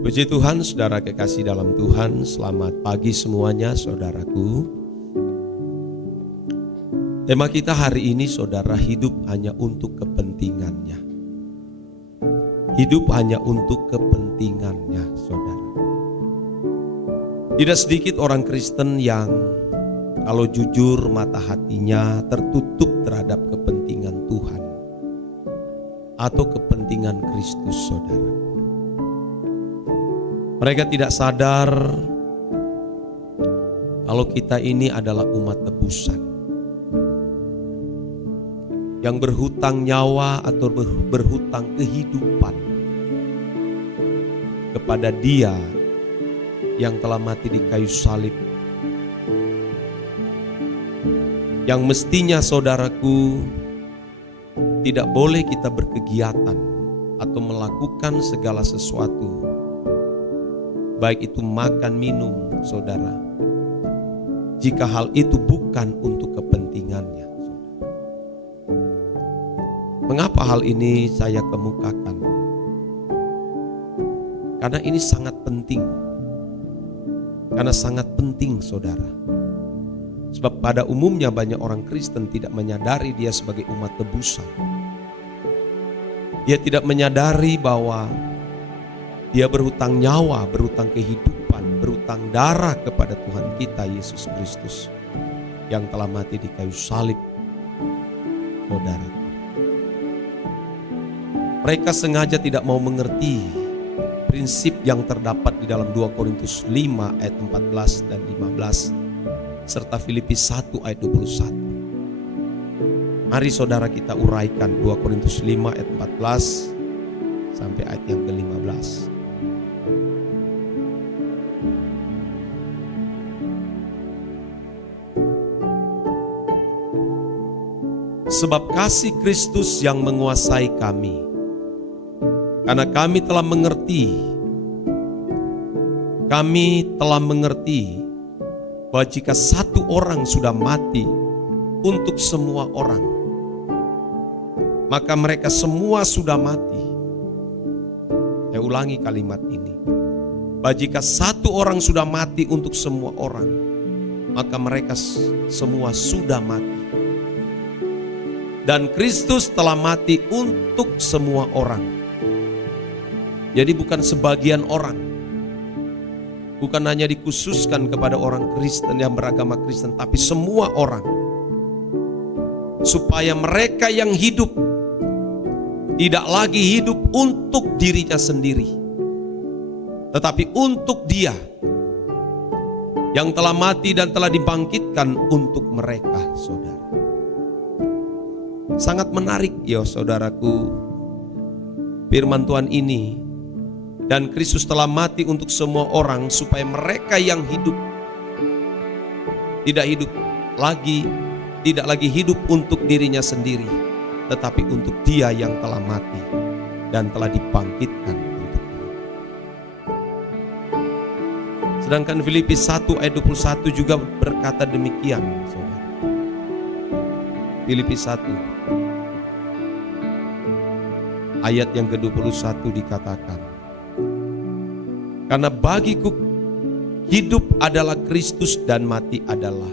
Puji Tuhan, saudara kekasih dalam Tuhan, selamat pagi semuanya saudaraku. Tema kita hari ini, saudara, hidup hanya untuk kepentingannya. Hidup hanya untuk kepentingannya, saudara. Tidak sedikit orang Kristen yang kalau jujur mata hatinya tertutup terhadap kepentingan Tuhan atau kepentingan Kristus, saudara. Mereka tidak sadar kalau kita ini adalah umat tebusan yang berhutang nyawa atau berhutang kehidupan kepada Dia yang telah mati di kayu salib. Yang mestinya, saudaraku, tidak boleh kita berkegiatan atau melakukan segala sesuatu, baik itu makan, minum, saudara, jika hal itu bukan untuk kepentingannya. Mengapa hal ini saya kemukakan? Karena ini sangat penting. Karena sangat penting, saudara. Sebab pada umumnya banyak orang Kristen tidak menyadari dia sebagai umat tebusan. Dia tidak menyadari bahwa dia berhutang nyawa, berhutang kehidupan, berhutang darah kepada Tuhan kita Yesus Kristus yang telah mati di kayu salib, saudara. Mereka sengaja tidak mau mengerti prinsip yang terdapat di dalam 2 Korintus 5 ayat 14 dan 15 serta Filipi 1 ayat 21. Mari saudara kita uraikan 2 Korintus 5 ayat 14 sampai ayat yang ke-15. Sebab kasih Kristus yang menguasai kami, karena kami telah mengerti bahwa jika satu orang sudah mati untuk semua orang, maka mereka semua sudah mati. Saya ulangi kalimat ini. Bahwa jika satu orang sudah mati untuk semua orang, maka mereka semua sudah mati. Dan Kristus telah mati untuk semua orang. Jadi bukan sebagian orang, bukan hanya dikhususkan kepada orang Kristen yang beragama Kristen, tapi semua orang. Supaya mereka yang hidup tidak lagi hidup untuk dirinya sendiri, tetapi untuk Dia yang telah mati dan telah dibangkitkan untuk mereka, saudara. Sangat menarik ya saudaraku, firman Tuhan ini. Dan Kristus telah mati untuk semua orang supaya mereka yang hidup tidak lagi hidup untuk dirinya sendiri, tetapi untuk Dia yang telah mati dan telah dibangkitkan untuk mereka. Sedangkan Filipi 1 ayat 21 juga berkata demikian, saudara. Filipi 1 ayat yang ke-21 dikatakan, karena bagiku hidup adalah Kristus dan mati adalah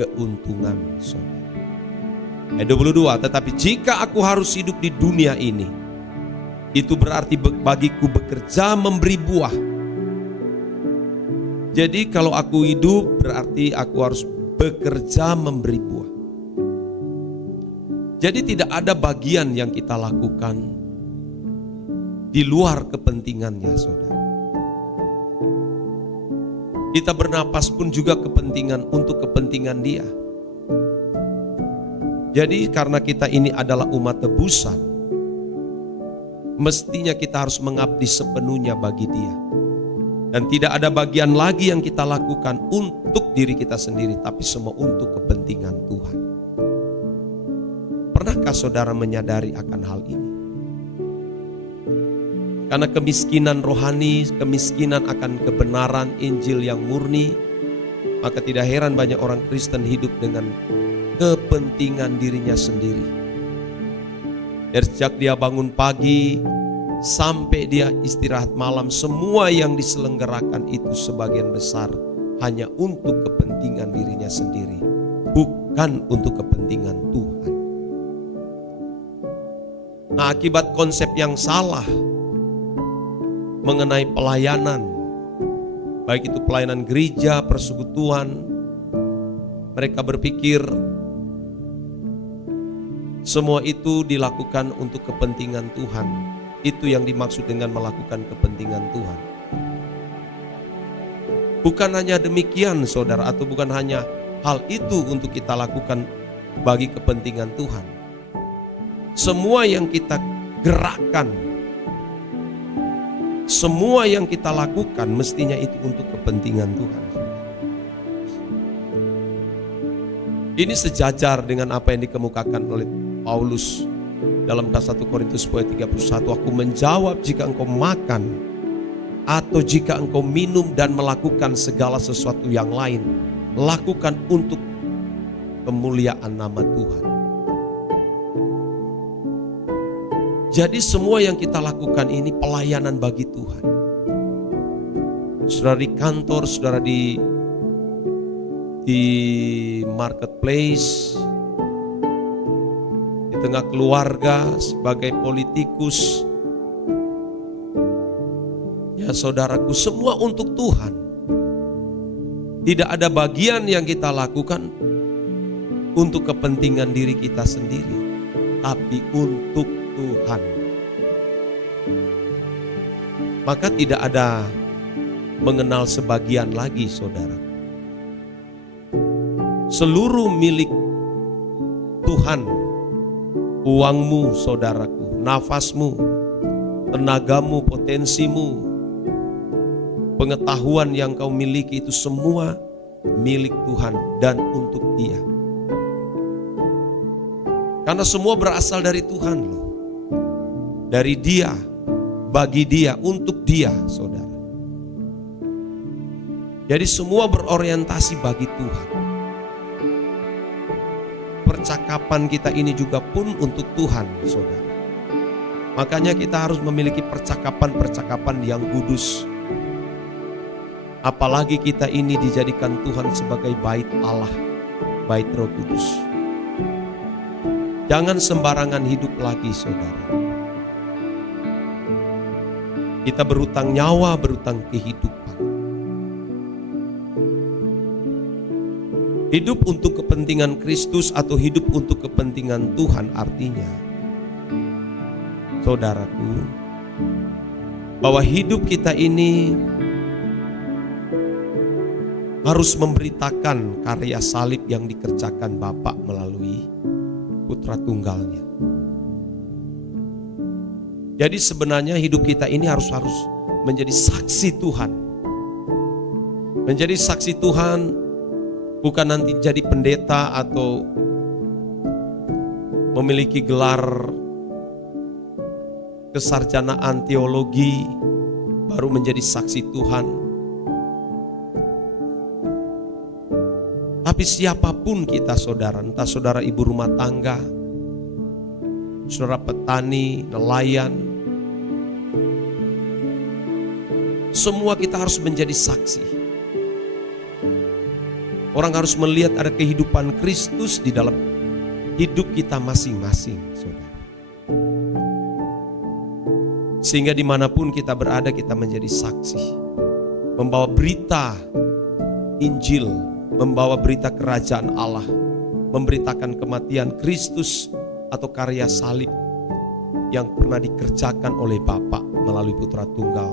keuntungan, saudara. Ayat 22, tetapi jika aku harus hidup di dunia ini, itu berarti bagiku bekerja memberi buah. Jadi kalau aku hidup berarti aku harus bekerja memberi buah. Jadi tidak ada bagian yang kita lakukan di luar kepentingannya, saudara. Kita bernapas pun juga untuk kepentingan Dia. Jadi karena kita ini adalah umat tebusan, mestinya kita harus mengabdi sepenuhnya bagi Dia. Dan tidak ada bagian lagi yang kita lakukan untuk diri kita sendiri, tapi semua untuk kepentingan Tuhan. Pernahkah saudara menyadari akan hal ini? Karena kemiskinan rohani, kemiskinan akan kebenaran Injil yang murni, maka tidak heran banyak orang Kristen hidup dengan kepentingan dirinya sendiri. Dari sejak dia bangun pagi sampai dia istirahat malam, semua yang diselenggarakan itu sebagian besar hanya untuk kepentingan dirinya sendiri, bukan untuk kepentingan Tuhan. Nah, akibat konsep yang salah mengenai pelayanan, baik itu pelayanan gereja, persekutuan, mereka berpikir semua itu dilakukan untuk kepentingan Tuhan. Itu yang dimaksud dengan melakukan kepentingan Tuhan. Bukan hanya demikian, saudara, atau bukan hanya hal itu untuk kita lakukan bagi kepentingan Tuhan. Semua yang kita gerakkan, semua yang kita lakukan mestinya itu untuk kepentingan Tuhan. Ini sejajar dengan apa yang dikemukakan oleh Paulus dalam 1 Korintus 10:31. Aku menjawab, jika engkau makan atau jika engkau minum dan melakukan segala sesuatu yang lain, lakukan untuk kemuliaan nama Tuhan. Jadi semua yang kita lakukan ini pelayanan bagi Tuhan. Saudara di kantor, saudara di marketplace, di tengah keluarga, sebagai politikus, ya saudaraku, semua untuk Tuhan. Tidak ada bagian yang kita lakukan untuk kepentingan diri kita sendiri, tapi untuk Tuhan. Maka tidak ada mengenal sebagian lagi, saudara. Seluruh milik Tuhan, uangmu, saudaraku, nafasmu, tenagamu, potensimu, pengetahuan yang kau miliki, itu semua milik Tuhan dan untuk Dia. Karena semua berasal dari Tuhan loh. Dari Dia, bagi Dia, untuk Dia, saudara. Jadi semua berorientasi bagi Tuhan. Percakapan kita ini juga pun untuk Tuhan, saudara. Makanya kita harus memiliki percakapan-percakapan yang kudus. Apalagi kita ini dijadikan Tuhan sebagai bait Allah, bait Roh Kudus. Jangan sembarangan hidup lagi, saudara. Kita berutang nyawa, berutang kehidupan. Hidup untuk kepentingan Kristus atau hidup untuk kepentingan Tuhan artinya, saudaraku, bahwa hidup kita ini harus memberitakan karya salib yang dikerjakan Bapa melalui Putra Tunggalnya. Jadi sebenarnya hidup kita ini harus menjadi saksi Tuhan. Menjadi saksi Tuhan bukan nanti jadi pendeta atau memiliki gelar kesarjanaan teologi baru menjadi saksi Tuhan. Tapi siapapun kita, saudara, entah saudara ibu rumah tangga, saudara petani, nelayan, semua kita harus menjadi saksi. Orang harus melihat ada kehidupan Kristus di dalam hidup kita masing-masing, saudara. Sehingga dimanapun kita berada, kita menjadi saksi. Membawa berita Injil, membawa berita kerajaan Allah, memberitakan kematian Kristus atau karya salib yang pernah dikerjakan oleh Bapa melalui Putra Tunggal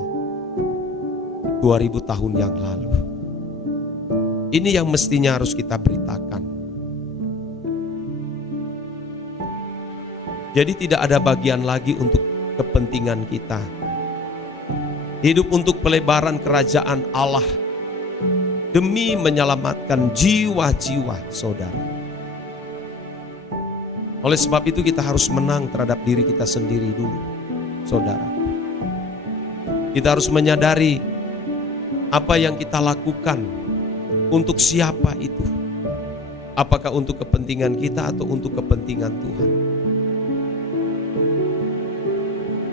2000 tahun yang lalu. Ini yang mestinya harus kita beritakan. Jadi tidak ada bagian lagi untuk kepentingan kita. Hidup untuk pelebaran kerajaan Allah demi menyelamatkan jiwa-jiwa saudara. Oleh sebab itu kita harus menang terhadap diri kita sendiri dulu, saudara. Kita harus menyadari apa yang kita lakukan untuk siapa itu. Apakah untuk kepentingan kita atau untuk kepentingan Tuhan.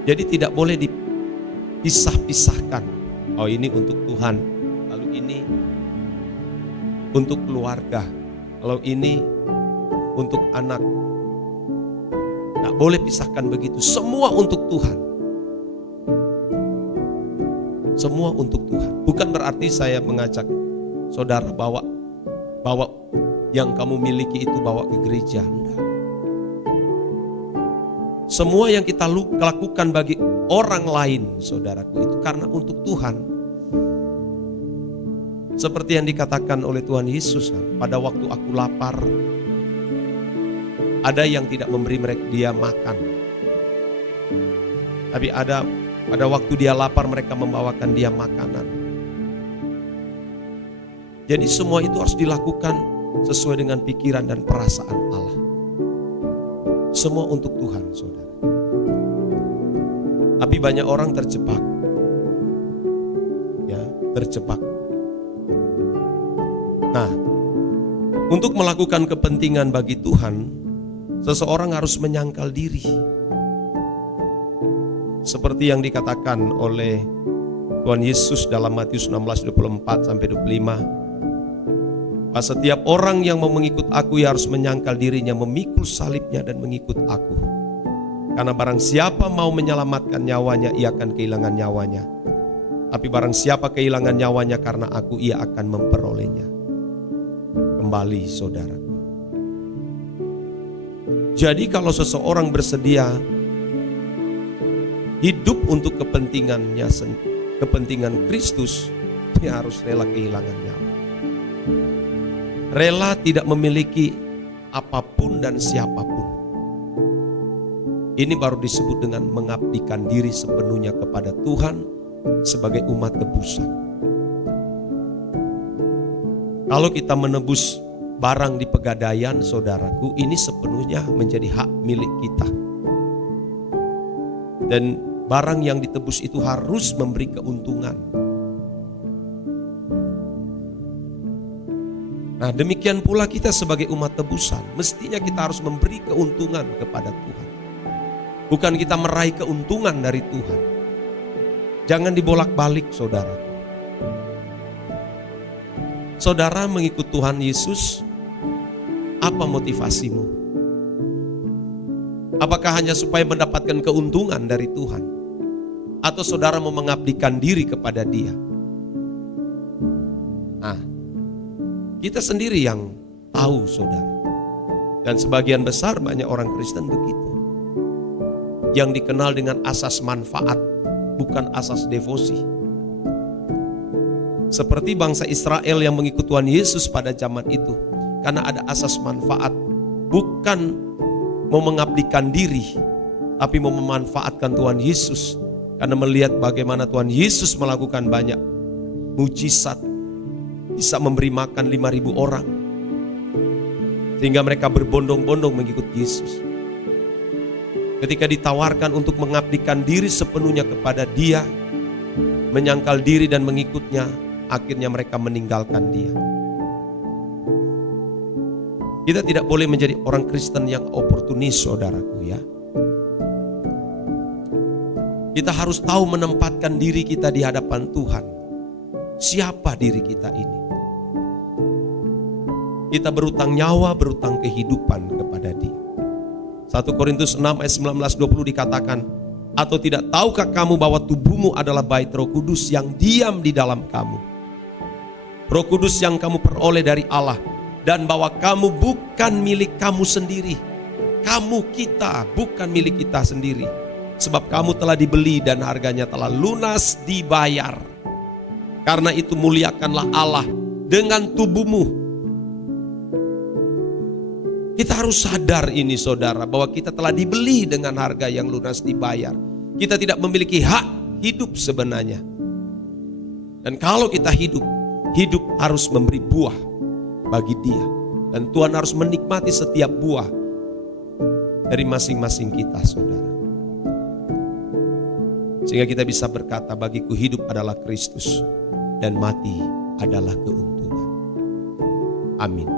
Jadi tidak boleh dipisah-pisahkan. Oh, ini untuk Tuhan, lalu ini untuk keluarga, kalau ini untuk anak. Tak boleh pisahkan begitu. Semua untuk Tuhan. Semua untuk Tuhan. Bukan berarti saya mengajak saudara bawa yang kamu miliki itu bawa ke gereja. Enggak. Semua yang kita lakukan bagi orang lain, saudaraku, itu karena untuk Tuhan. Seperti yang dikatakan oleh Tuhan Yesus kan, pada waktu aku lapar, ada yang tidak memberi dia makan. Tapi ada pada waktu dia lapar, mereka membawakan dia makanan. Jadi semua itu harus dilakukan sesuai dengan pikiran dan perasaan Allah. Semua untuk Tuhan, saudara. Tapi banyak orang terjebak. Ya, terjebak. Nah, untuk melakukan kepentingan bagi Tuhan, seseorang harus menyangkal diri. Seperti yang dikatakan oleh Tuhan Yesus dalam Matius 16:24-25. Setiap orang yang mau mengikut aku, ia harus menyangkal dirinya, memikul salibnya dan mengikut aku. Karena barang siapa mau menyelamatkan nyawanya, ia akan kehilangan nyawanya. Tapi barang siapa kehilangan nyawanya karena aku, ia akan memperolehnya kembali, saudara. Jadi kalau seseorang bersedia hidup untuk kepentingannya, kepentingan Kristus, dia harus rela kehilangan nyawa. Rela tidak memiliki apapun dan siapapun. Ini baru disebut dengan mengabdikan diri sepenuhnya kepada Tuhan sebagai umat tebusan. Kalau kita menebus barang di Pegadaian, saudaraku, ini sepenuhnya menjadi hak milik kita. Dan barang yang ditebus itu harus memberi keuntungan. Nah, demikian pula kita sebagai umat tebusan, mestinya kita harus memberi keuntungan kepada Tuhan. Bukan kita meraih keuntungan dari Tuhan. Jangan dibolak-balik, saudara. Saudara mengikut Tuhan Yesus, apa motivasimu? Apakah hanya supaya mendapatkan keuntungan dari Tuhan? Atau saudara mau mengabdikan diri kepada Dia? Nah, kita sendiri yang tahu, saudara. Dan sebagian besar banyak orang Kristen begitu. Yang dikenal dengan asas manfaat, bukan asas devosi. Seperti bangsa Israel yang mengikut Tuhan Yesus pada zaman itu. Karena ada asas manfaat, bukan mau mengabdikan diri, tapi mau memanfaatkan Tuhan Yesus. Karena melihat bagaimana Tuhan Yesus melakukan banyak mujizat, bisa memberi makan 5.000 orang. Sehingga mereka berbondong-bondong mengikut Yesus. Ketika ditawarkan untuk mengabdikan diri sepenuhnya kepada Dia, menyangkal diri dan mengikutnya, akhirnya mereka meninggalkan Dia. Kita tidak boleh menjadi orang Kristen yang oportunis, saudaraku, ya. Kita harus tahu menempatkan diri kita di hadapan Tuhan. Siapa diri kita ini? Kita berutang nyawa, berutang kehidupan kepada Dia. 1 Korintus 6 ayat 19-20 dikatakan, atau tidak tahukah kamu bahwa tubuhmu adalah bait Roh Kudus yang diam di dalam kamu? Roh Kudus yang kamu peroleh dari Allah, dan bahwa kamu bukan milik kamu sendiri. Kamu kita bukan milik kita sendiri. Sebab kamu telah dibeli dan harganya telah lunas dibayar. Karena itu muliakanlah Allah dengan tubuhmu. Kita harus sadar ini, saudara, bahwa kita telah dibeli dengan harga yang lunas dibayar. Kita tidak memiliki hak hidup sebenarnya. Dan kalau kita hidup harus memberi buah bagi Dia. Dan Tuhan harus menikmati setiap buah dari masing-masing kita, saudara. Sehingga kita bisa berkata, bagiku hidup adalah Kristus dan mati adalah keuntungan. Amin.